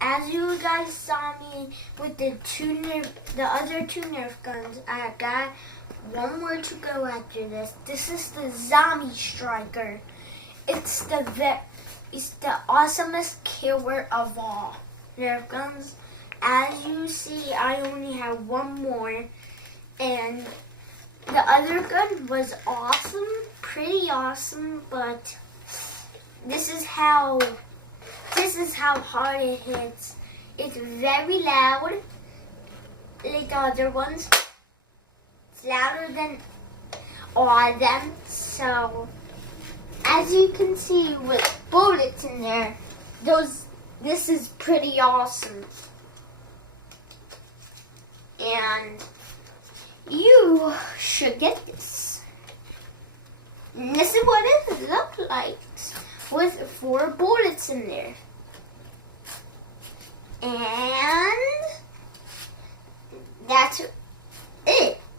as you guys saw me with the other two Nerf guns, I got one more to go after this. This is the Zombie Striker. It's the awesomest killer of all Nerf guns. As you see, I only have one more, and the other gun was awesome, pretty awesome, but this is how hard it hits. It's very loud, like the other ones. It's louder than all of them. So, as you can see with bullets in there, this is pretty awesome. And you should get this. And this is what it looks like with 4 bullets in there. And that's it.